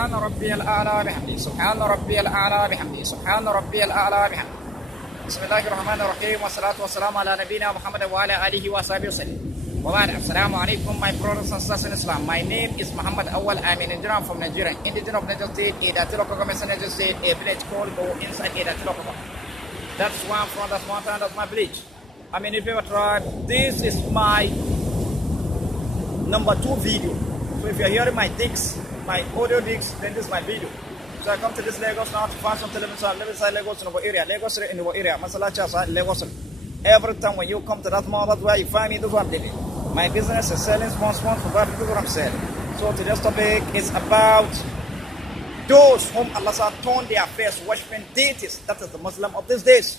سبحان ربي الأعلى بحمده سبحان ربي الأعلى بحمده سبحان ربي الأعلى بحمده. بسم الله الرحمن الرحيم والصلاة والسلام على نبينا محمد وعلى آله وصحبه وسلم. وبعد السلام عليكم my brothers and sisters in Islam. My name is Muhammad Awwal. I'm an Indian from Nigeria, indigenous of Niger State, Deties local government, Niger State, a village called Go inside Deties local government. That's where I'm from, that's my town, that's my village. I'm in Ife tribe. This is my number 2 video. So if you're hearing my digs, my audio digs, then this is my video. So I come to this Lagos now to find some television. So I live inside Lagos in our area. Lagos in our area. Masalacha Lagos. Every time when you come to that mall, that's where you find me. That's where I'm living. My business is selling small for God. This is what I'm selling. So today's topic is about those whom Allah turned their face worshipping deities. That is the Muslim of these days.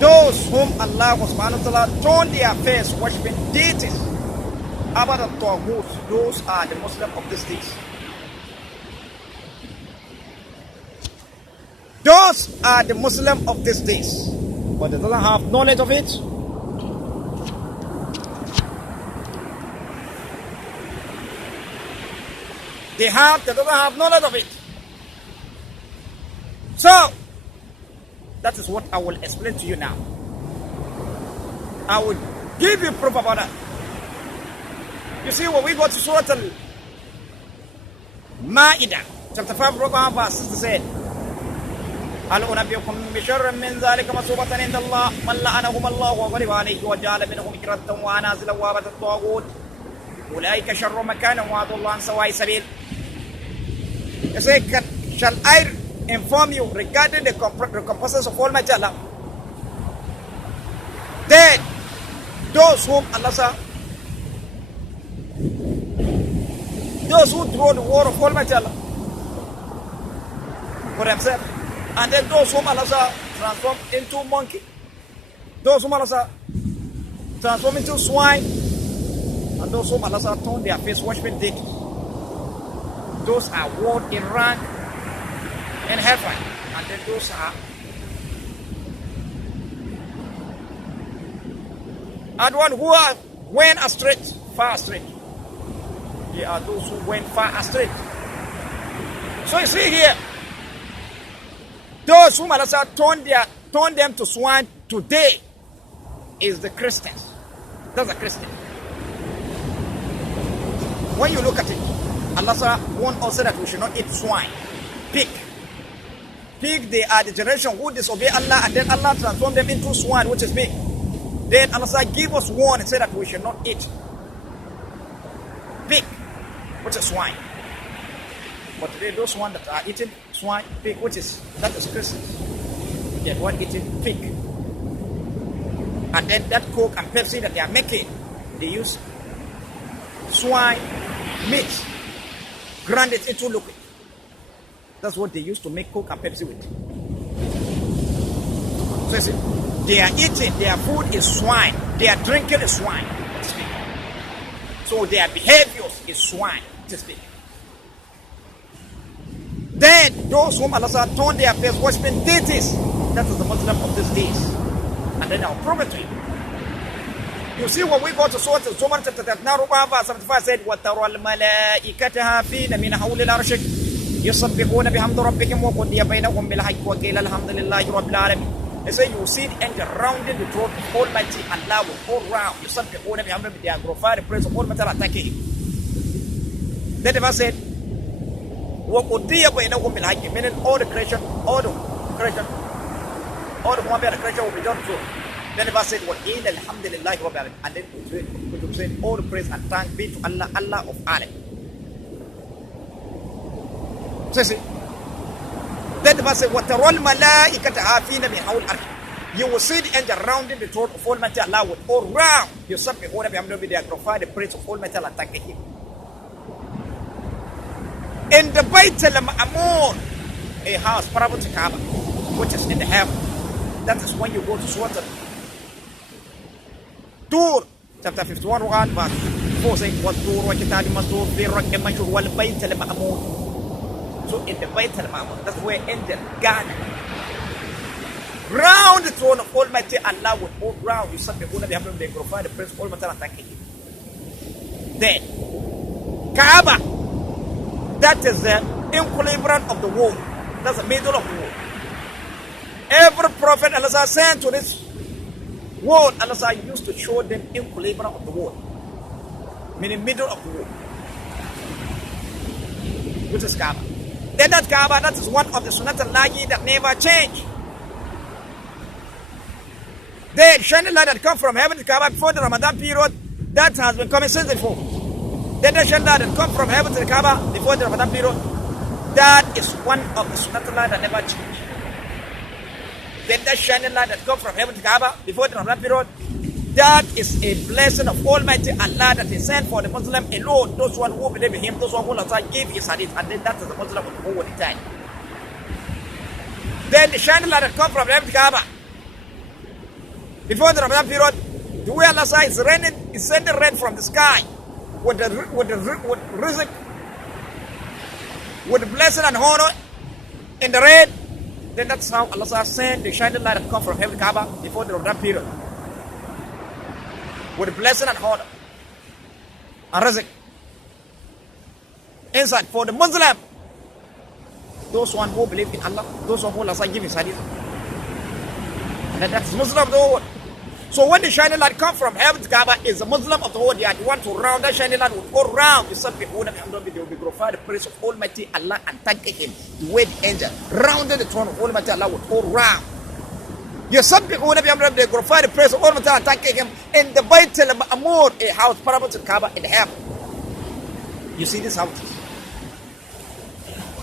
Those whom Allah subhanahu wa ta'ala turned their face worshipping deities. About the Tawhut, those are the Muslim of these days. Those are the Muslim of these days. But they don't have knowledge of it. They don't have knowledge of it. So, that is what I will explain to you now. I will give you proof about that. You see, when we go to Surah Al-Ma'idah, chapter 5, verse 6 said, هل أنبئكم بشر من ذلك مثوبة عند الله من لعنهم الله وغضب عليه وجعل منهم كردة وعنازل وعبدة الطاغوت أولئك شر مكانا وعد الله عن سواء السبيل. You say, shall I inform you regarding the recompenses of Almighty Allah? Then those whom Allah saw, those who draw the war of Almighty Allah for themselves, and then those whom Allah transform into monkey, those whom Allah transform into swine, and those whom Allah turn their face worshiping deities. Those are world in rank in heaven, and then those are and one who went astray, far astray. They are those who went far astray. So you see here, those whom Allah turned them to swine today is the Christians. That's a Christian. When you look at it, Allah warned us that we should not eat swine, pig. Pig, they are the generation who disobey Allah, and then Allah transformed them into swine, which is pig. Then Allah give us warning and said that we should not eat pig, which is swine. But today, those ones that are eating swine, pig, that is Christians. They are eating pig. And then that Coke and Pepsi that they are making, they use swine meat, grind it into liquid. That's what they use to make Coke and Pepsi with. So you see, they are eating, their food is swine, they are drinking is swine. So their behaviors is swine, to speak. Then those whom Allah turned their face worshipping deities, that is the Muslim of these days. And then I'll prove it to you. You see, when we go to Surah Al-Zumar chapter 39, verse 75 said, وَتَرَى الْمَلَائِكَةَ هَافِينَ مِنْ حَوْلِ الْعَرْشِ يُسَبِّحُونَ بِحَمْدِ رَبِّهِمْ وَقُضِيَ بَيْنَهُمْ بِالْحَقِّ وَقِيلَ الْحَمْدُ لِلَّهِ رَبِّ الْعَالَمِينَ. They say you see the angel rounding the throne of Almighty Allah will go round. يُسَبِّحُونَ بِحَمْدِ رَبِّهِمْ. They are glorifying the praise of Almighty Allah, thanking Him. Then the verse said, وَقُضِيَ بَيْنَهُمْ بِالْحَقِّ, meaning all the creation will be done through. Then the verse said, وَإِنَ الْحَمْدِ لِلَّهِ رَبِّ الْعَالَمِينَ. And then we will say, all the praise and thanks be to Allah, Allah of Alam. So see, then the verse said, وَتَرَى الْمَلَائِكَةَ هَافِينَ مِنْ حَوْلِ الْعَرْشِ. You will see the angel rounding the throne of Almighty Allah with all round. You subhanahu wa ta'ala, they glorify the praise of Almighty Allah, thanking Him. In the Bayt al-Ma'mur, a house parallel to Kaaba, which is in the heaven. That is when you go to Surah Tur, chapter 51, verse 4, saying, وَالطُّورُ وَكِتَابٍ مَسْطُورٍ فِي رَقٍّ مَنْشُورٍ وَالْبَيْتَ الْمَعْمُورِ. So in the Bayt al-Ma'mur, that's where angels guard round the throne of Almighty Allah with all round. You subhanahu wa ta'ala, they glorify the praise of Almighty Allah, thanking Him. Then Kaaba, That is the equilibrium of the world. That's the middle of the world. Every prophet Allah sent to this world, Allah used to show them equilibrium of the world, meaning middle of the world, which is Kaaba. Then that Kaaba, that is one of the Sunnat al-Lahi that never change. The shining light that come from heaven to Kaaba before the Ramadan period, that has been coming since before. Then the shining light that come from heaven to the Kaaba before the Ramadan period, that is one of the Sunnat al-Lahi that never change. Then that shining light that come from heaven to Kaaba before the Ramadan period, that is a blessing of Almighty Allah that is sent for the Muslim alone, those who believe in Him, those who Allah give His hadith, and then that is the Muslim of the whole time. Then the shining light that come from heaven to Kaaba before the Ramadan period, the way Allah is raining, is sending rain from the sky with rizq, with blessing and honor in the rain. Then that's how Allah sent the shining light that come from heaven to Kaaba before the Ramadan period, with blessing and honor and rizq inside for the Muslim, those one who believe in Allah, those one who Allah give His hadith, and that's Muslim of the world. So when the shining light come from heaven to Kaaba, is the Muslim of the world. They are the one to round that shining light will go round. They will be glorified the praise of Almighty Allah and thank Him. The way the angel rounded the throne of Almighty Allah will go round. They glorify the praise of Almighty Allah and thank Him in the Bayt al-Ma'mur, a house parallel to Kaaba in heaven. You see this house.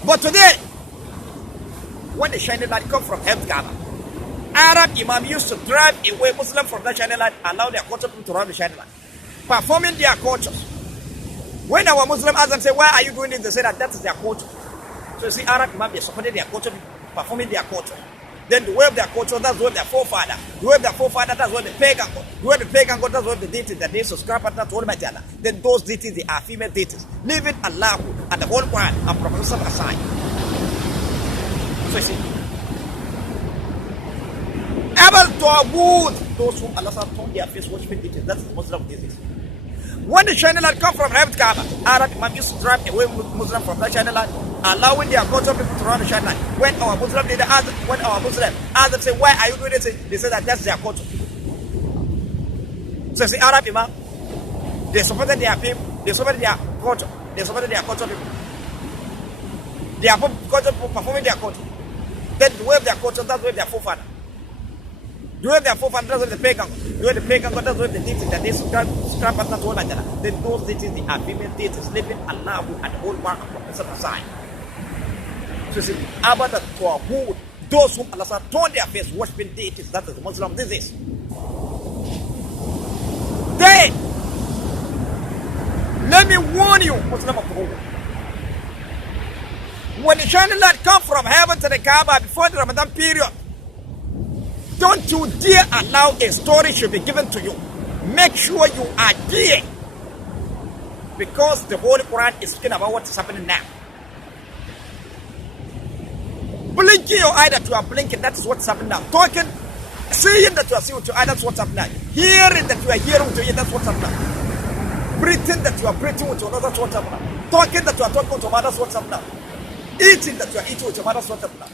But today, when the shining light come from heaven to Kaaba, Arab Imam used to drive away Muslim from that shining light, allow their culture to run the shining light, performing their cultures. When our Muslim ask them, say, why are you doing this? They say that is their culture. So you see, Arab Imam, they supported their culture, performing their culture. Then the way of their culture, that's what their forefather. The way of their forefather, that's what the pagan God. The way of the pagan God, that's what the deities that they subscribe to Almighty Allah. Then those deities, they are female deities, leaving Allah and the whole Quran and Prophet aside. So you see, those whom Allah turned their face worshiping deities, that's the Muslim deities. When the shining light come from heaven to Kaaba, Arab Imam used to drive away Muslim from that shining light, allowing their culture people to run the shining light. When our Muslim leader asked them, say, why are you doing this? They say that that's their culture. So see, Arab Imam, they supported their people, they supported their culture, they supported their culture people. They are culture people performing their culture. Then the way of their culture, that's the way of their forefather. The way of their forefather, that's what the pagan. The way the pagan God, that's what the deities that they subscribe partners to Almighty Allah. Then those deities, they are female deities, living Allah and the whole world and Prophet aside. So see, about the Tawhud, those whom Allah turned their face worshiping deities, that is the Muslim disease. Then, let me warn you, Muslim of the whole world. When the shining light come from heaven to the Kaaba before the Ramadan period, don't you dare allow a story should be given to you. Make sure you are there, because the Holy Quran is speaking about what is happening now. Blinking your eye that you are blinking, that is what's happening now. Talking, seeing that you are seeing with your eye, that's what's happening now. Hearing that you are hearing with your ear, that's what's happening now. Breathing that you are breathing with your nose, that's what's happening now. Talking that you are talking with your mouth, that's what's happening now. Eating that you are eating with your mouth, that's what's happening now.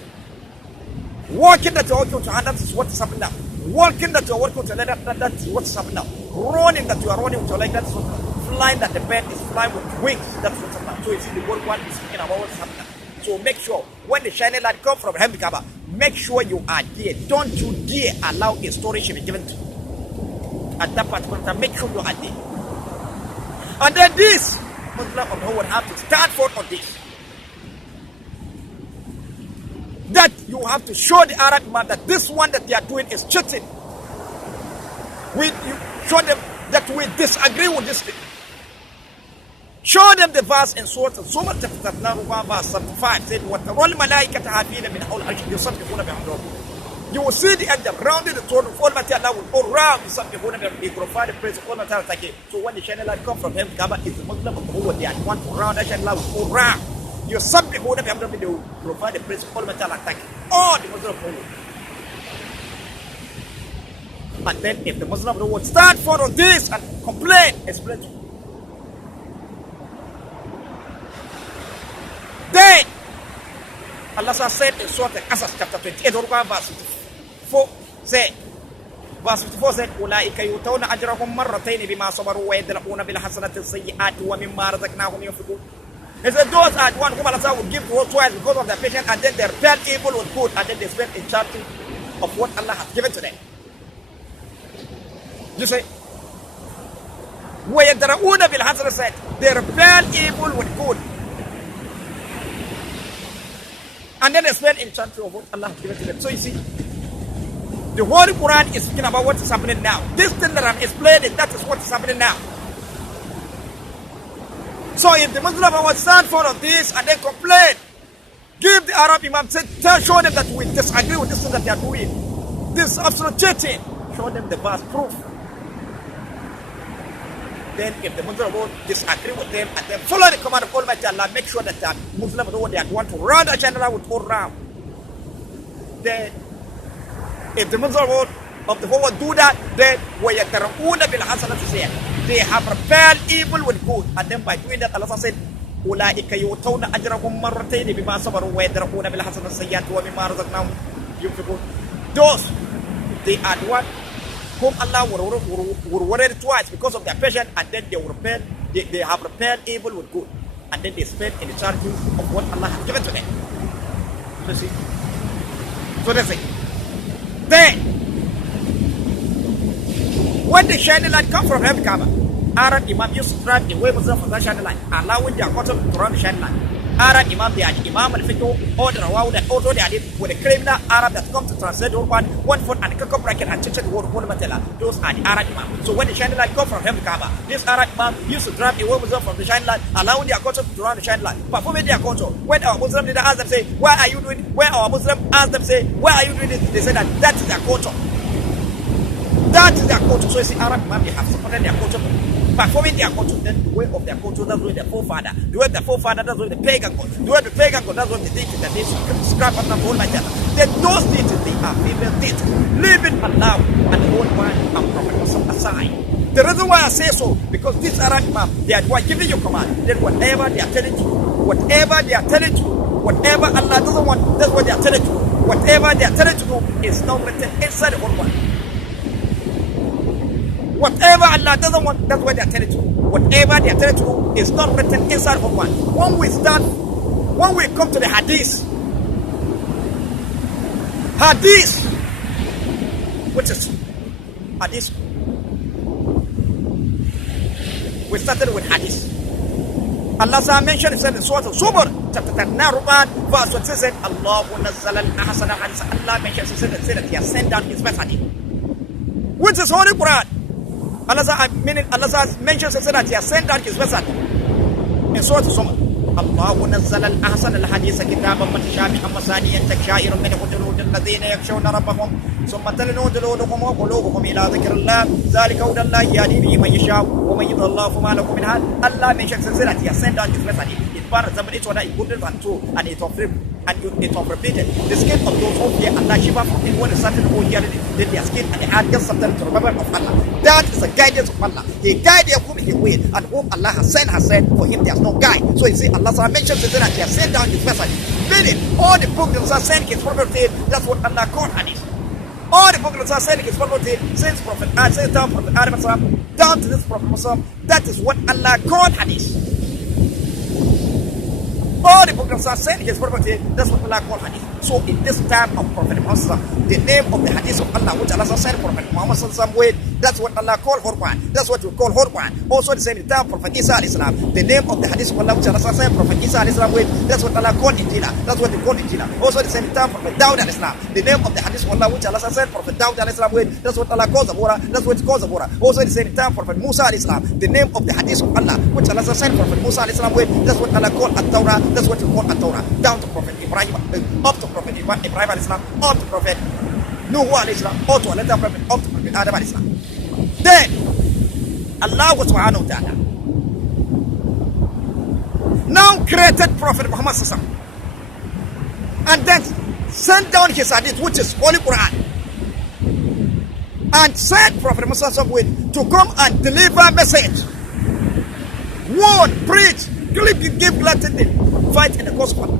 Walking that you are walking with your hand, that is what is happening now. Walking that you are walking with your leg, that is what is happening now. Running that you are running with your leg, that is what is happening now. Flying that the bird is flying with wings, that's what's happening now. So you see, the Holy One is speaking about what is happening now. So make sure when the shining light comes from heaven, Kaaba, make sure you are there. Don't you dare allow a story to be given to you. At that particular time, make sure you are there. And then this, Muslim of the whole world have to stand forth on this. That you have to show the Arab man that this one that they are doing is cheating. You show them that we disagree with this thing. Show them the verse in Surah Zumar chapter 9 verse 75 said, you will see the angel rounding the throne of Almighty Allah will go round the glorify the praise of Almighty Allah. So when the shining light comes from heaven, Kaaba is the Muslim of the whole world. They are the one to round that shining light will go round. You subject who they will provide the praise of Almighty Allah. All the Muslim of the world. And then if the Muslim of the world stand for on this and complain, explain to you. Allah said in Surah Al-Qasas chapter 28 verse 54 say, verse 54 said, أولئك يؤتون أجرهم مرتين بما صبروا ويدرؤون بالحسنة السيئات ومما رزقناهم ينفقون. He said those are the one whom Allah will give to twice because of their patience, and then they repel evil with good, and then they spend in charity of what Allah has given to them. You say, ويدرؤون بالحسنة said they repel evil with good, and then they spend in charity of what Allah has given to them. So you see, the Holy Quran is speaking about what is happening now. This thing that I'm explaining, that is what is happening now. So if the Muslim was stand for this and then complain, give the Arab Imam, show them that we disagree with this thing that they are doing. This is absolute cheating. Show them the verse proof. Then if the Muslim will disagree with them and then follow the command of Almighty Allah, make sure that the Muslim know they want to run the general with all round. Then if the Muslim of the whole world do that, then they have repelled evil with good, and then by doing that Allah said, أولئك يؤتون أجرهم مرتين بما صبروا ويدرؤون بالحسنة السيئات ومما رزقناهم ينفقون. Those, they are the one whom Allah will reward twice because of their patience, and then they will repel, they have repelled evil with good, and then they spend in the charity of what Allah has given to them. So see, so that's it. Then, when the shining light comes from heaven, Arab Imam used to drive away Muslim from that shining light, allowing their cotton to run the shining light. Arab Imam, they are the Imam al-Fiqh, or the Rawah, that also they are with the criminal Arab that come to translate the one foot and the bracket and change the word of Matela. Those are the Arab Imam. So when the shining light comes from heaven, this Arab Imam used to drive away Muslim from the shining light, allowing their cotton to run the shining light. Performing their control. When our Muslim leader ask them, say, why are you doing it? When our Muslim ask them, say, why are you doing it? They say that is their culture. That is their culture. So you see, Arab Imam, they have supported their culture. Performing their culture, then the way of their culture, that's with their forefather. The way of their forefather, that's with the pagan God. The way of the pagan God, that's what the deities that they scrap up the whole like that. Then those deities, they are female deities. Leaving Allah and the whole one and Prophet Muhammad aside. The reason why I say so, because this Arab Imam, they are giving you command. Then whatever they are telling you, whatever they are telling you, whatever Allah doesn't want, that's what they are telling you. Whatever they are telling you to do is not written inside the whole one. Whatever Allah doesn't want, that's what they are telling you. Whatever they are telling you is not written inside of one. When we come to the hadith, which is hadith. We started with hadith. Allah mentioned it in Surah Al-Zumar, chapter 39, verse 26 said, Allahu nazzala al-ahsana hadith. Allah mentioned it that He has sent down His best hadith, which is Holy Quran. Allah mentions that He has sent down His best hadith in Surah Al-Zumar. Allahu nazzala al-ahsana al-hadith kitaban mutashabihan masaniyan takshairu minhu juludul ladhina yakshawna rabbahum thumma talinu juluduhum wa qulubuhum ila dhikrillah dhalika hudallahi yahdi bihi man yasha wa man yudhillahu fama lahu min had. Allah mentions that He has sent down His best hadith. It's part of each other in good and true, and it of repeated. The skin of those who fear Allah shiver from it when it's certain who hear it, then their skin and the heart gets something to remember of Allah. That is the guidance of Allah. He guided whom He will, and whom Allah has said for Him there's no guide. So you see, Allah mentions that He has sent down His message. Meaning, all the books that are sent His prophet, that's what Allah called hadith. All the books that are sent His prophet, since Prophet Adam, down to this Prophet Muhammad, that is what Allah called hadith. All the books are sent His prophet, that's what Allah called hadith. So in this time of Prophet Muhammad, the name of the hadith of Allah, which Allah sent Prophet Muhammad some way, that's what Allah called Quran. That's what we call Quran. Also the same time Prophet Isa al-Islam, the name of the hadith of Allah, which Allah sent Prophet Isa al-Islam with, that's what Allah called Injila. That's what they call Injila. Also the same time Prophet Dawud al-Islam, the name of the hadith of Allah, which Allah sent Prophet Dawud al-Islam with, that's what Allah calls Zabura. That's what it calls Zabura. Also the same time Prophet Musa al-Islam, the name of the hadith of Allah, which Allah sent Prophet Musa al-Islam with, that's what Allah called At-Torah. That's what we call At-Torah. Down to Prophet Ibrahim, up to Prophet Ibrahim al-Islam, up to Prophet Nuh al-Islam, up to another Prophet, up to Prophet Adam al-Islam. Then Allah subhanahu wa ta'ala now created Prophet Muhammad and then sent down His hadith, which is Holy Quran, and sent Prophet Muhammad with to come and deliver message, warn, preach, give glad to them, fight in the gospel.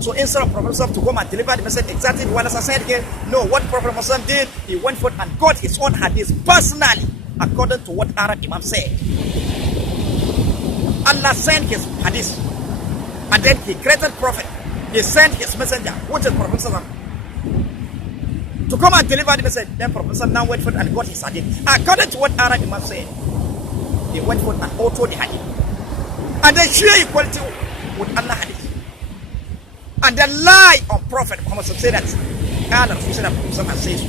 So instead of Prophet Muhammad to come and deliver the message exactly what Allah said again, no, what Prophet Muhammad did, he went forth and got his own hadith personally, according to what Arab Imam said. Allah sent his hadith, and then he created prophet. He sent his messenger, which is Prophet Muhammad, to come and deliver the message. Then Prophet Muhammad now went forth and got his hadith. According to what Arab Imam said, he went forth and authored the hadith. And then share equality with Allah hadith. And then lie on Prophet Muhammad say that Allah said that Muhammad says.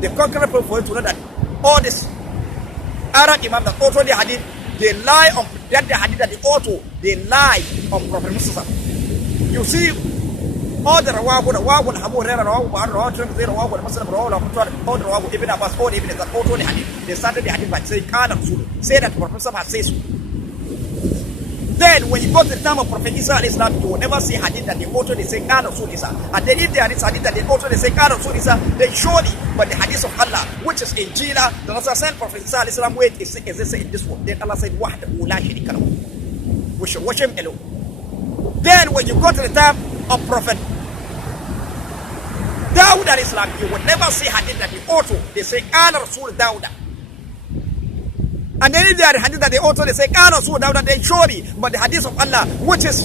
The conqueror for you to know that all this Arab Imam that authored the hadith, they lie on that the hadith that they author, they lie on Prophet Muhammad. You see, all the Rawabun, Abu Hurairah, Rawabun, Tirmidhi, Rawabun, Muslim, Rawabun, all the Rawabun, Ibn Abbas, all the evidence that authored the hadith, they started the hadith by saying, Kana Rasul, say that Prophet Muhammad says so. Then when you go to the time of Prophet Isa alayhi salam, you will never see hadith that they author, they say Kana Rasul Isa. And then if there is hadith that they author, they say Kana Rasul Isa, then surely, but the hadith of Allah, which is in Injila, the Allah sent Prophet Isa alayhi salam, wait, is this in this one? Then Allah said, Wahdahu la sharika lahu. We should worship him alone. Then when you go to the time of Prophet Dawud alayhi salam, you will never see hadith that they author, they say Kana Rasul Dawud. And then if there are hadith that they author, they say Kana Rasul Dawud, then surely, but the hadith of Allah, which is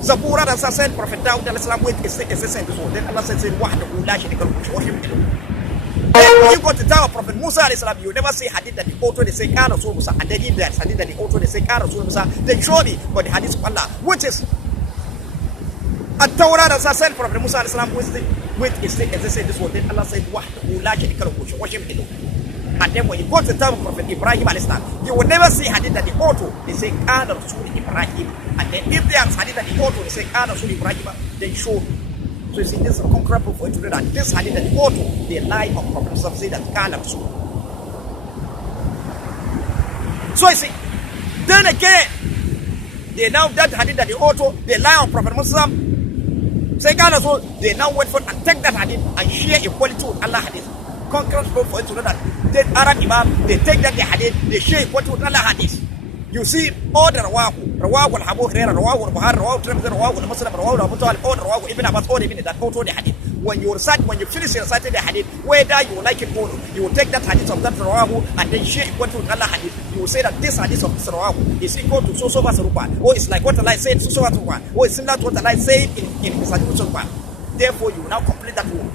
Zabura, that sent Prophet Dawud alayhi salam, wait, is this in this one? Then Allah said, Wahdahu la sharika lahu, we should worship him alone. When you go to the time of Prophet Musa alayhi salam, you never see hadith that the author, they say Kana Rasul Musa. And then if there is hadith that the author, they say Kana Rasul Musa, then surely, but the hadith of Allah, which is At-Tawrah that sent Prophet Musa alayhi salam, is this in this one? Then Allah said, Wahdahu la sharika lahu, we should worship him alone. And then when you go to the time of Prophet Ibrahim alayhi salam, you will never see hadith that the author, they say Kana Rasul Ibrahim. And then if there is hadith that the author, they say Kana Rasul Ibrahim, then surely. So you see, this is a concrete proof for you to know that this hadith that the author, they lie of Prophet Muhammad, say that Kana Rasul. So you see, then again, they now, that hadith that the author, they lie on Prophet Muhammad, say Kana Rasul, they now wait for and take that hadith and share equality with Allah hadith. Concrete proof for you to know that the Arab Imam, they take that the hadith, they share equality with Allah hadith. You see, all the Rawabun, Abu Hurairah, Rawabun, Buhari, Rawabun, Tirmidhi, Rawabun, Muslim, Rawabun, Abu Talib, all the Rawabun, Ibn Abbas, all the evidence that author the hadith. When you finish reciting the hadith, whether you like it or not, you will take that hadith of that Rawabun and then share equality with Allah hadith. You will say that this hadith of this Rawabun is equal to so verse Rupan, or it's like what Allah said, so verse Rupan, or it's similar to what Allah said in his hadith Rupan. Therefore, you now complete that rule.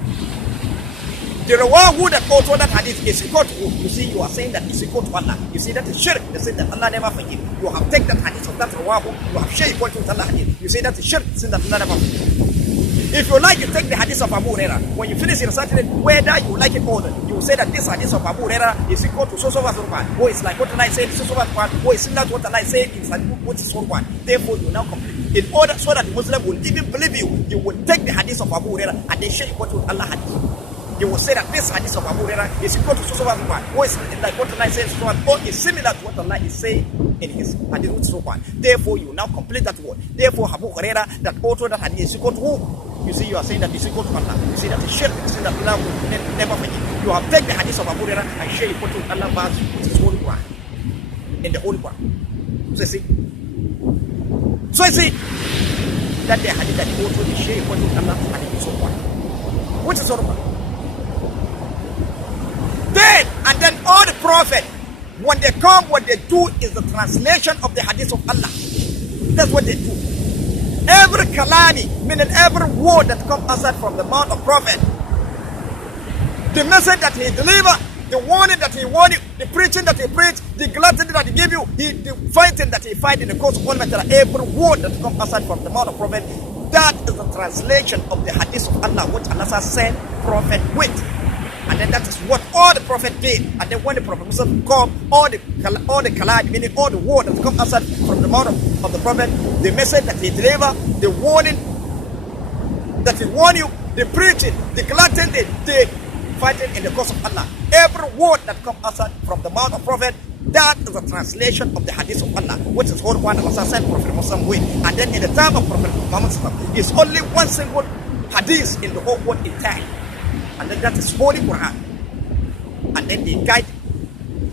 The reward who that author that hadith is equal to who? You see, you are saying that it's equal to Allah. You see, that is shirk. They say that Allah never forgive. You have taken that hadith of that reward, you have shared equal to Allah hadith. You say that is shirk, saying that Allah never forgive. If you like, you take the hadith of Abu Hurairah. When you finish reciting it, whether you like it or not, you will say that this hadith of Abu Hurairah is equal to so verse Rupan, or it's like what Allah said, so verse Rupan, or it's similar to what Allah said in what is Rupan. Therefore, you now complete. In order so that the Muslim will even believe you, you will take the hadith of Abu Hurairah and then share equal to Allah hadith. You will say that this hadith of Abu Hurairah is equal to so one, or is like what Allah says, or is similar to what Allah is saying in his hadith with so one. Therefore, you now complete that word. Therefore, Abu Hurairah, that author that hadith is equal to who? You see, you are saying that it's equal to Allah. You see that it's shirk. You see that Allah will never forgive. You have taken the hadith of Abu Hurairah and share equal to Allah verse which is Holy Quran. In the Holy Quran. So you see. So you see that the hadith that the author is share equal to Allah hadith is Holy Quran. Which is Holy Quran. Then all the prophet, when they come, what they do is the translation of the hadith of Allah. That's what they do. Every kalami, meaning every word that comes outside from the mouth of prophet, the message that he delivered, the warning that he warned you, the preaching that he preached, the gluttony that he gave you, the fighting that he fight in the course of one matter, every word that comes outside from the mouth of prophet, that is the translation of the hadith of Allah, which Allah sent prophet with. And then that is what all the prophet did. And then when the prophet Muhammad come, all the kalam, meaning all the word that come outside from the mouth of the prophet, the message that he delivered, the warning that he warned you, the preaching, the gluttony, the fighting in the cause of Allah. Every word that comes outside from the mouth of prophet, that is a translation of the hadith of Allah, which is Holy Quran Allah sent Prophet Muhammad with. And then in the time of Prophet Muhammad, it's only one single hadith in the whole world entire. And then that is Holy Quran. And then they guide,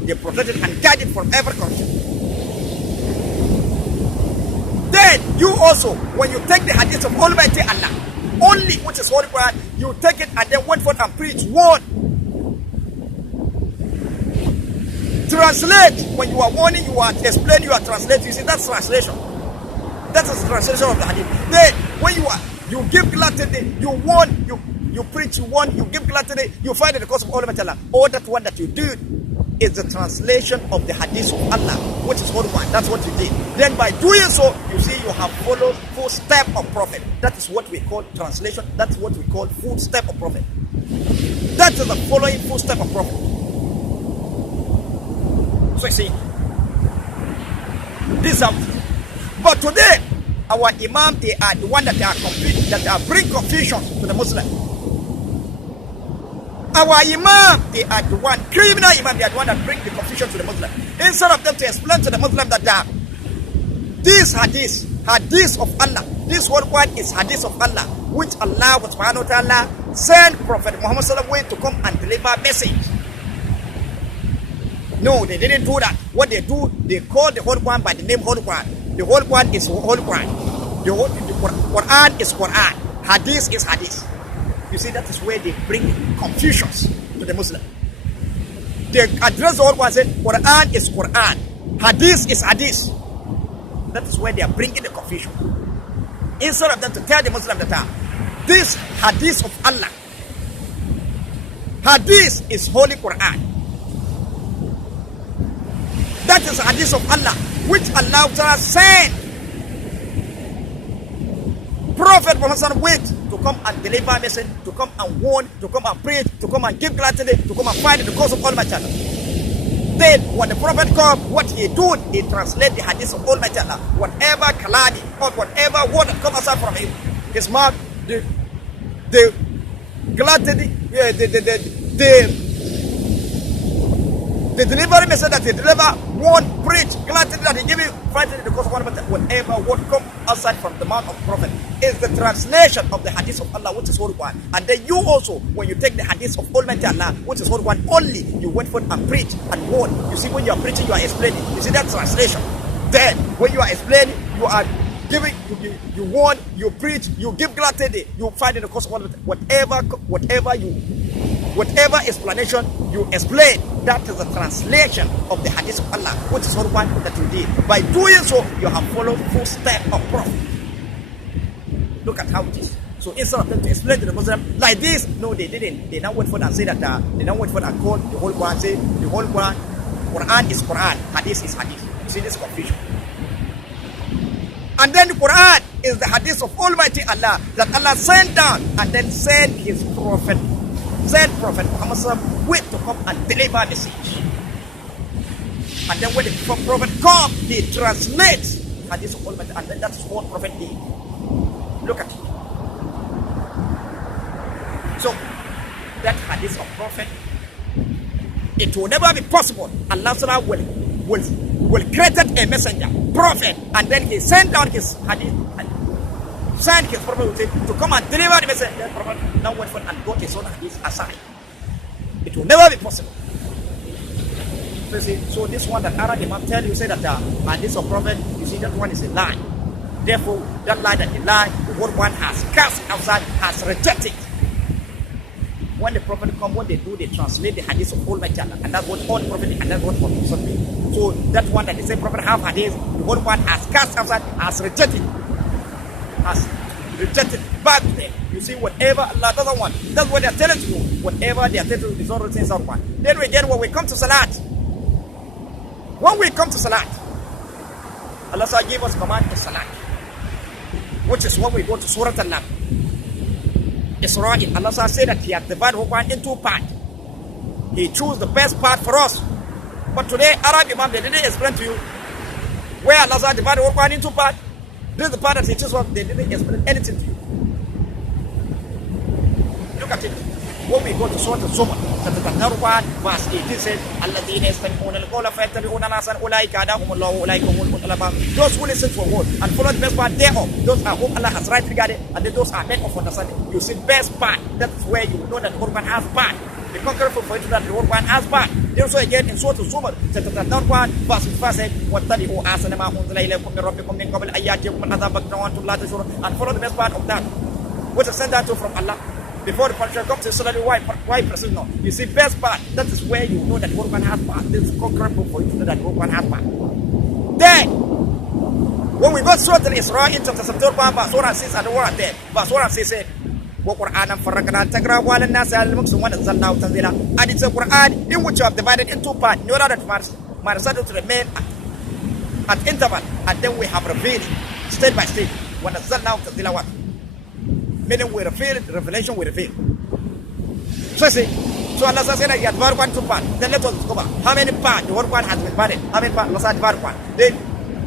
they protect it and guide it from every corruption. Then you also, when you take the hadith of Almighty Allah, only which is Holy Quran, you take it and then went forth and preach. Warn. Translate. When you are warning, you are explaining, you are translating. You see, that's translation. That is the translation of the hadith. Then when you give gluttony, you warn, you preach, you warn, you give gluttony, you find in the cause of Almighty Allah. All that one that you do is the translation of the hadith of Allah, which is Holy Quran. That's what you did. Then by doing so, you see you have followed full step of Prophet. That is what we call translation. That's what we call full step of Prophet. That is the following full step of Prophet. So you see, this out. But today, our Imam, they are the one that are bring confusion to the Muslim. Our Imam, they are the one, criminal Imam, they are the one that bring the confusion to the Muslim. Instead of them to explain to the Muslim that this hadith of Allah, this whole one is hadith of Allah, which Allah subhanahu wa ta'ala sent Prophet Muhammad sallallahu alaihi wasallam to come and deliver a message. No, they didn't do that. What they do, they call the whole Quran by the name Holy Quran. The whole Quran is Holy Quran. The Quran is Quran. Hadith is hadith. You see, that is where they bring confusions to the Muslim. They address the whole Quran, say Quran is Quran. Hadith is hadith. That is where they are bringing the confusion. Instead of them to tell the Muslim that this hadith of Allah, hadith is Holy Quran. That is the hadith of Allah, which Allah sent Prophet Muhammad wait to come and deliver a message, to come and warn, to come and preach, to come and give gladly, to come and fight in the cause of Almighty Allah. Then when the Prophet comes, what he do, he translate the hadith of Almighty Allah. Whatever kalani or whatever word that comes out from him, his mouth, the gladly, the delivery message that he deliver, warn, preach, gladly that he give you, fight in the cause of Almighty Allah. Whatever word come outside from the mouth of the Prophet is the translation of the hadith of Allah, which is Holy Quran. And then you also, when you take the hadith of Almighty Allah, which is Holy Quran only, you went forth and preach and warn. You see, when you are preaching, you are explaining. You see that translation. Then, when you are explaining, you are giving, you warn, you preach, you give gladly, you find in the cause of Almighty Allah. Whatever explanation you explain, that is the translation of the hadith of Allah, which is Holy Quran that you did. By doing so, you have followed full step of Prophet. Look at how it is. So instead of them to explain to the Muslim like this, no, they didn't. They now went for and say that they now went for and call the whole Quran, say the whole Quran is Quran, hadith is hadith. You see this confusion. And then the Quran is the hadith of Almighty Allah that Allah sent down and then sent his Prophet, Muhammad wait to come and deliver the message. And then when the Prophet comes, he translates hadith of Almighty, and then that's what Prophet did. Look at it. So that hadith of Prophet, it will never be possible. Allah will create a messenger, Prophet, and then he sent down his hadith, sent his Prophet to come and deliver the message. Then Prophet now went for and got his own hadith aside. It will never be possible. So, see, so this one that Arab Imam tell you, say that hadith of Prophet, you see that one is a lie. Therefore, that lie that he lied, the whole one has cast outside, has rejected. When the Prophet come, what they do, they translate the hadith of Almighty Allah, and that's what all the Prophet and that's what for me. So that one that they say Prophet have hadith, the whole one has cast outside, has rejected back to them. You see, whatever Allah doesn't want, that's what they are telling you. Whatever they are telling you is all written in Quran. Then again, when we come to Salat, Allah gave us command in Salat, which is when we go to Surah Al-Lam. Israel, Allah said that He has divided Quran into parts. He chose the best part for us. But today, Arab Imam, they didn't explain to you where Allah divided Quran into parts. This is the part that He chose, they didn't explain anything to you. Look at it. When we go to Surah Al-Zumar, verse 18 says, those who listen to a word and follow the best part thereof, those are whom Allah has right regarded, and then those are men of understanding. You see, best part, that's where you know that the Quran has part. be conqueror for it that the word one has part. Then also again in Surah Zumar, chapter 1, verse 5 said, وَاتَّبِعُوا أَحْسَنَ مَا أُنزِلَ إِلَيْكُم مِّن رَّبِّكُم مِّن قَبْلِ أَن يَأْتِيَكُمُ الْعَذَابُ بَغْتَةً وَأَنتُمْ لَا تَشْعُرُونَ, and follow the best part of that, which is sent down to from Allah. Before the punishment comes to slowly, why person no? You see, best part, that is where you know that word one has part. This is conqueror for you to know that word one has part. Then, when we got Surah Al-Isra in chapter 17, verse 1 and 6, and the word there, verse 1 and 6 said, وَقُرْآنًا فَرَّقْنَا تَقْرَأُهُ عَلَى النَّاسِ عَلَى الْمُكْثِ وَنَزَّلْنَاهُ تَنزِيلًا. And it's a Quran in which you have divided into parts in order that to remain at interval, and then we have revealed it state by state. وَنَزَّلْنَاهُ تَنزِيلًا. Meaning we reveal it, revelation we reveal. So see, so Allah says that you have divided one to part. Then let us discover how many parts the word one has been divided. How many parts Allah divided one. Then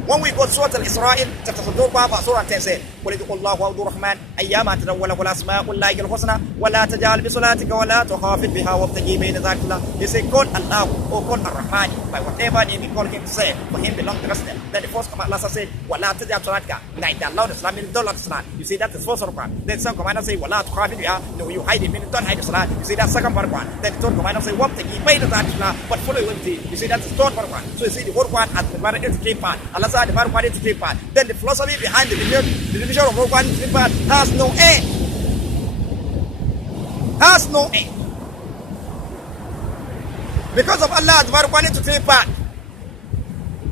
when we go to Surah Al-Isra, chapter 17, verse 1 and 10 said, قُلِ ادْعُوا اللَّهَ وَاعْبُدُوا الرَّحْمَنَ أَيَّامَا تَدْعُوا وَلَهُ الْأَسْمَاءُ الْحُسْنَى وَلَا تَجْهَرْ بِصَلَاتِكَ وَلَا تُخَافِتْ بِهَا وَابْتَغِ بَيْنَ ذَلِكَ. He said, call Allah or call Ar-Rahman, by whatever name you call him, say, for him belongs the rest of them. Then the first command Allah said, وَلَا تَجْهَرْ بِصَلَاتِكَ, like the loudest Salah, meaning don't loud Salah. You see, that's the first command. Then some command say, وَلَا تُخَافِتْ بِهَا, no, you hide it, meaning don't hide the Salah. You see, that's second command. Then the third command say, وَابْتَغِ بَيْنَ ذَلِكَ, but follow with it. You see, that's the third command. So you see, the word one has been divided into three parts. Allah said divided one into three parts. Then the philosophy behind the division of word one into three parts has no end. Has no end. Because of Allah, divided one into three parts.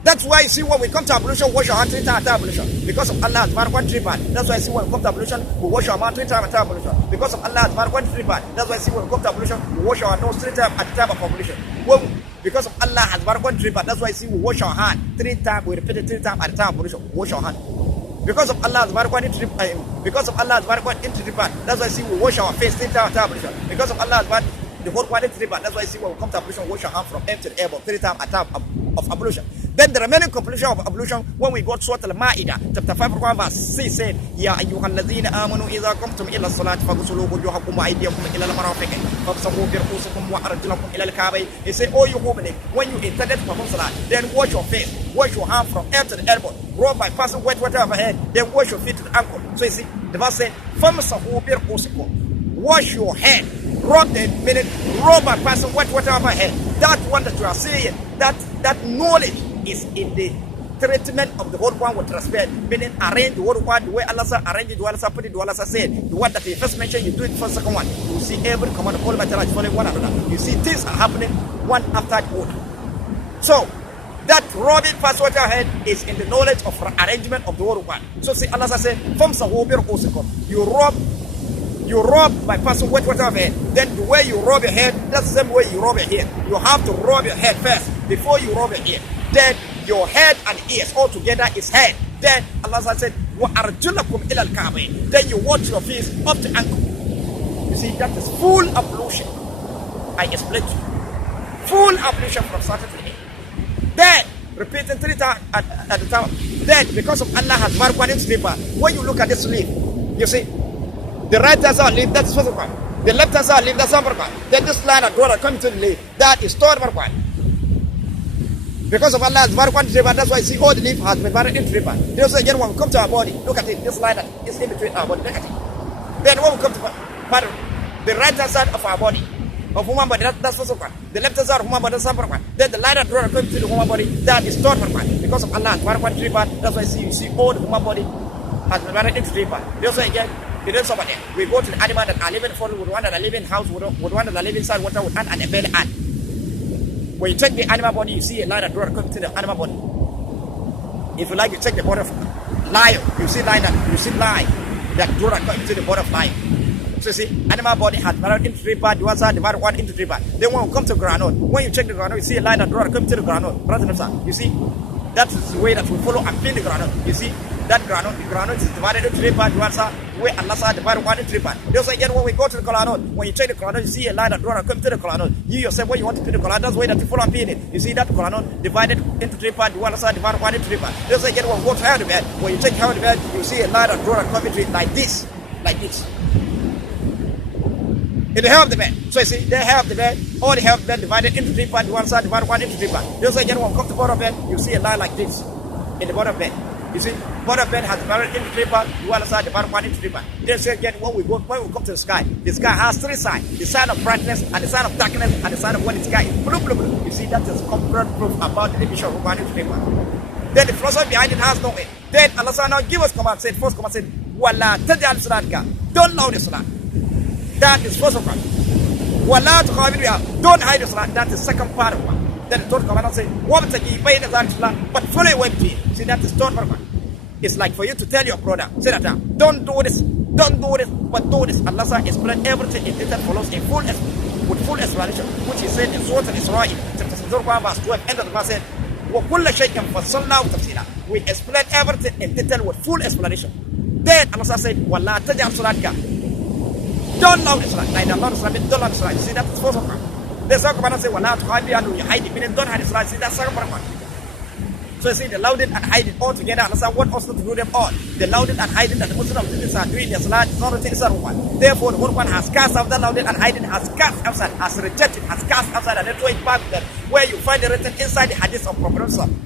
That's why you see when we come to ablution, wash our hands 3 times after ablution. Because of Allah, divided one 3 parts. That's why you see when we come to ablution, we wash our mouth 3 times after ablution. Because of Allah, divided one 3 parts. That's why you see when we come to ablution, we wash our nose 3 times at the time of ablution. Because of Allah has divided one 3 parts. That's why you see we wash our hand 3 times. We repeat it 3 times at the time of ablution. We wash our hand. Because of Allah's one into 3 parts. That's why you see we wash our face 3 times after ablution. Because of Allah's one, the whole one into 3 parts. That's why you see when we come to ablution, we wash our hand from empty to airborne 3 times at time of ablution. Then the remaining completion of ablution, when we go to Surah Al-Ma'idah, chapter 5, verse 6 said, Ya ayyuhalladhina amanu idha qumtum ila salati faghsulu wujuhakum wa aydiyakum ila al-marafiq famsahu bi ru'usikum wa arjulakum ila al-ka'bayn. He said, oh you mu'minin, when you intended to perform salat, then wash your face, wash your hand from head to the elbow, rub by passing wet water overhead, then wash your feet to the ankle. So you see, the verse said, famsahu bi ru'usikum, wash your head, rub by passing wet water overhead. That one that you are seeing, that knowledge is in the treatment of the whole one with respect, meaning arrange the whole one the way Allah said, arrange it the way Allah put it, the way Allah said. The one that he first mentioned, you do it for the second one. You see every command of all my is following one another. You see things are happening one after the other. So that rubbing past water head is in the knowledge of arrangement of the whole one. So see Allah said, you rub by passing wet water head. Then the way you rub your head, that's the same way you rub your head. You have to rub your head first before you rub your ear. Then your head and ears all together is head. Then Allah said, وَأَرْجُلَكُمْ إِلَى الْكَعْبَيْنِ. Then you wash your face up to ankle. You see, that is full ablution. I explained to you. Full ablution from start to end. Then, repeating 3 times at the time. Then, because of Allah has marked one in slipper, when you look at this leaf, you see, the right hand side leaf, that's the first one. The left hand side leaf, that's the second one. Then this line of water coming to the leaf, that is third one. Because of Allah's one river, that's why you see all the leaf has been buried in the river. Then also again when we come to our body, look at it, this line that is in between our body, look at it. Then when we come to the right hand side of our body, of human body, that's first one. The left hand side of human body, that's second one. Then the line that water comes to the human body, that is third one. Because of Allah's one river, that's why you see all the human body has been buried in the river. Then also again, you don't somebody. We go to the animal that are living forest, with one that are living in house, with one that are living inside water, with ant and a belly ant. When you check the animal body, you see a line that comes to the animal body. If you like, you check the body of lion. You see lion that comes to the body of lion. So you see, animal body has divided into 3 parts. One side divided one into 3 parts. Then when you come to groundnut, when you check the groundnut, you see a line that comes to the groundnut. You see, that's the way that we follow and clean the groundnut. You see, that groundnut is divided into 3 parts. One side, where Allah said divided one into 3 parts. Just again, when we go to the groundnut, when you check the groundnut, you see a line that comes to the groundnut. You yourself, when you want to peel the groundnut, that's the way that you follow and peel it. You see that groundnut divided into 3 parts. The one side divided one into 3 parts. Just again, when we go to hair the bed, when you check hair the bed, you see a line that comes into it like this. In the hair of the bed. So you see, the hair of the bed, all the hair of the bed divided into 3 parts. The one side divided one into 3 parts. Just again, when we come to the bottom of the bed, you see a line like this in the bottom of the bed. You see, one of them has a barrel in the clipper, the other side the barrel one in the clipper. They say again when we come to the sky has three signs: the sign of brightness, and the sign of darkness, and the sign of when the sky is blue, blue, blue. You see, that is concrete proof about the division of one in the clipper. Then the philosophy behind it has no way. Then Allah now give us command, said, first command said, Wala tajal salatka. Don't loud the salat. That is first of all. Wala tuqabilu. Don't hide the salat. That is second part of one. Then the third command said, Wabtaki bayna zalika, but follow your way. See, that is third part of one. It's like for you to tell your brother, say that, don't do this, but do this. Allah explain everything in detail, follows in full with full explanation, which he said in Surah Al-Isra'il, chapter 0, verse 12, end of the verse said, وَكُلَّ شَيْءٍ فَصَّلْنَاهُ تَفْصِيلًا. We explain everything in detail with full explanation. Then Allah said, وَلَا تَجْعَلْ صَلَاتَكَ. Don't love the salat. Neither love the salat, don't love the salat. See, that is first of all. The second command says, وَلَا تُخَابِيَ. You hide it, meaning don't hide the salat. See, that's second command. So you see, the louding and hiding all together. Allah what also to do them all. The louding and hiding that the Muslims are doing their salat is not a thing. Therefore, the one has cast out the louding and hiding, has cast outside, has rejected, has cast outside, and that's why it back that where you find it written inside the hadith of Prophet Muhammad.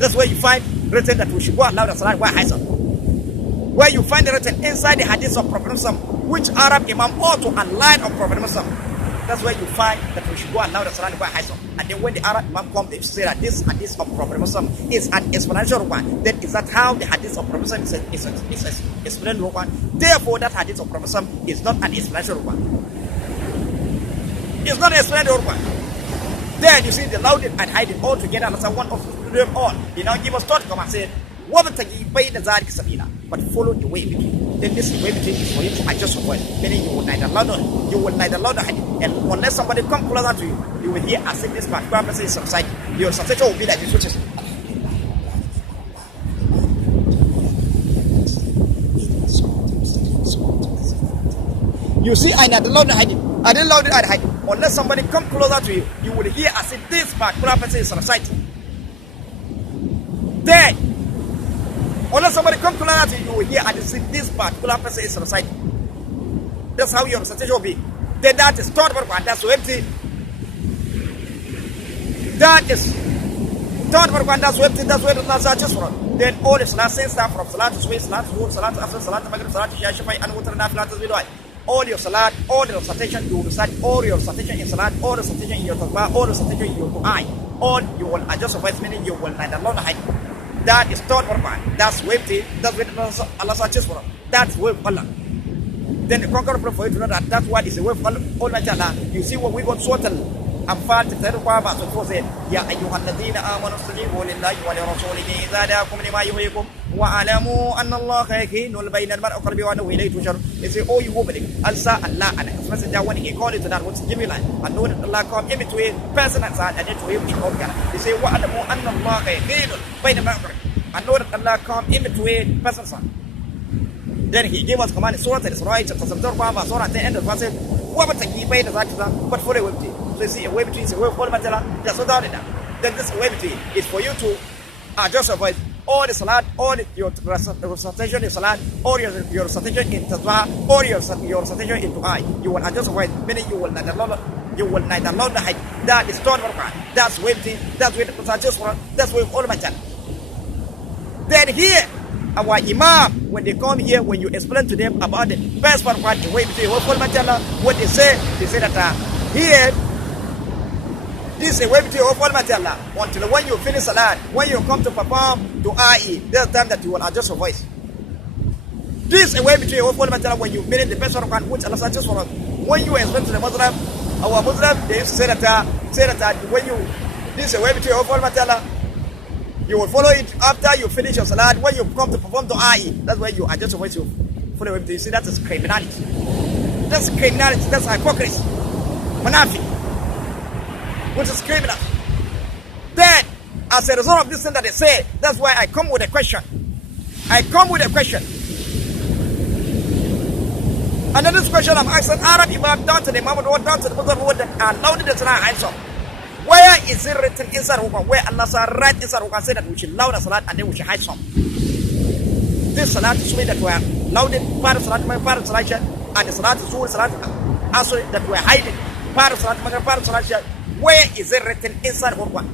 That's where you find written that we should go out loud and salat while high. Where you find it written inside the hadith of Prophet Muhammad, which Arab Imam ought to align of Prophet Muhammad. That's where you find that we should go and now the Salah by Haisam. And then when the Arab Imam comes, they say that this hadith of Prophet Muhammad is an exponential one. Then is that how the hadith of Prophet Muhammad is exponential one? Therefore, that hadith of Prophet Muhammad is not an exponential one. It's not an exponential one. Then you see the louding and hiding all together. And one of them all. He now give us thought come and say, but follow the way between. Then this way between is for you to adjust your voice. Meaning you will neither loud or hiding. And unless somebody come closer to you, you will hear as if this particular person is subsiding. Your substitution will be like this, which is. You see, I neither loud or hiding. I didn't loud or hiding. Unless somebody come closer to you, you will hear as if this particular person is subsiding. Then, unless somebody come closer to you, you will hear as if this particular person is subsiding. That's how your recitation will be. Then that is third part, and that's empty. That is third part, and that's empty. That's where the Nazar just from. Then all the salat start from salat to sway, salat to zuhr, salat to asr, salat to maghrib, salat to isha, shafai, and witr, nafilat, tasbih. All your salat, all your recitation, you will recite all your recitation in salat, all the recitation in your tasbah, all the recitation in your du'a. All you will adjust your voice, meaning you will neither loud nor hide. That is third part. That's empty. That's where Allah just from. That's way of Allah. Then the conqueror for you to know that that's what is the way of Almighty Allah. You see what we got sorted. Anfal chapter 5 verse 4 said, Ya ayyuhalladhina amanu istajibu lillahi wa lirasulihi idha da'akum lima yuhyikum wa alamu anna Allaha yahinul bayna al-mar'i wa qalbi wa annahu ilayhi tushar. They say, oh you women, Allah and His Messenger when He called you to that what's give you life and know that Allah come in between person and side and then to him in all kind. They say, wa alamu anna Allaha yahinul bayna al-mar'i and know that Allah come in between person and side. Then He gave us command in Surah Al-Isra'il chapter 7 verse 1 at the end of the verse. What about the way but for the way between? So you see a way between is a way of all material. Just so down in that. Then this way between is for you to adjust your voice. All the salat, all your recitation in salat, all your recitation in tasbah, all your recitation in du'a. You will adjust your voice, meaning you will neither loud nor hide. That is third part. That's way between. That's way the adjust for. That's way of all material. Then here. Our Imam, when they come here, when you explain to them about the best part of the way between what they say that here, this is a way between until when you finish salat, when you come to perform du'a, there's time that you will adjust your voice. This is a way between when you meet the best part of which Allah just for when you explain to the Muslim, our Muslim, they used to say that when you, this is a way between you will follow it after you finish your salat. When you come to perform du'a, that's where you adjust your voice. You follow it. You see, that is criminality. That's criminality. That's hypocrisy. Munafiq, which is criminal. Then, as a result of this thing that they say, that's why I come with a question. And then this question I'm asking Arab Imam down to the Imam down to the Muslim who allowed the Salah answer. Where is it written inside Quran? Where Allah said right inside Quran said that we should loud the salat and then we should hide some. This salat is way that we are louding, part of salat, part of salat, and the salat is zuhr, salat also that we are hiding, part of salat, part of salat. Where is it written inside Quran?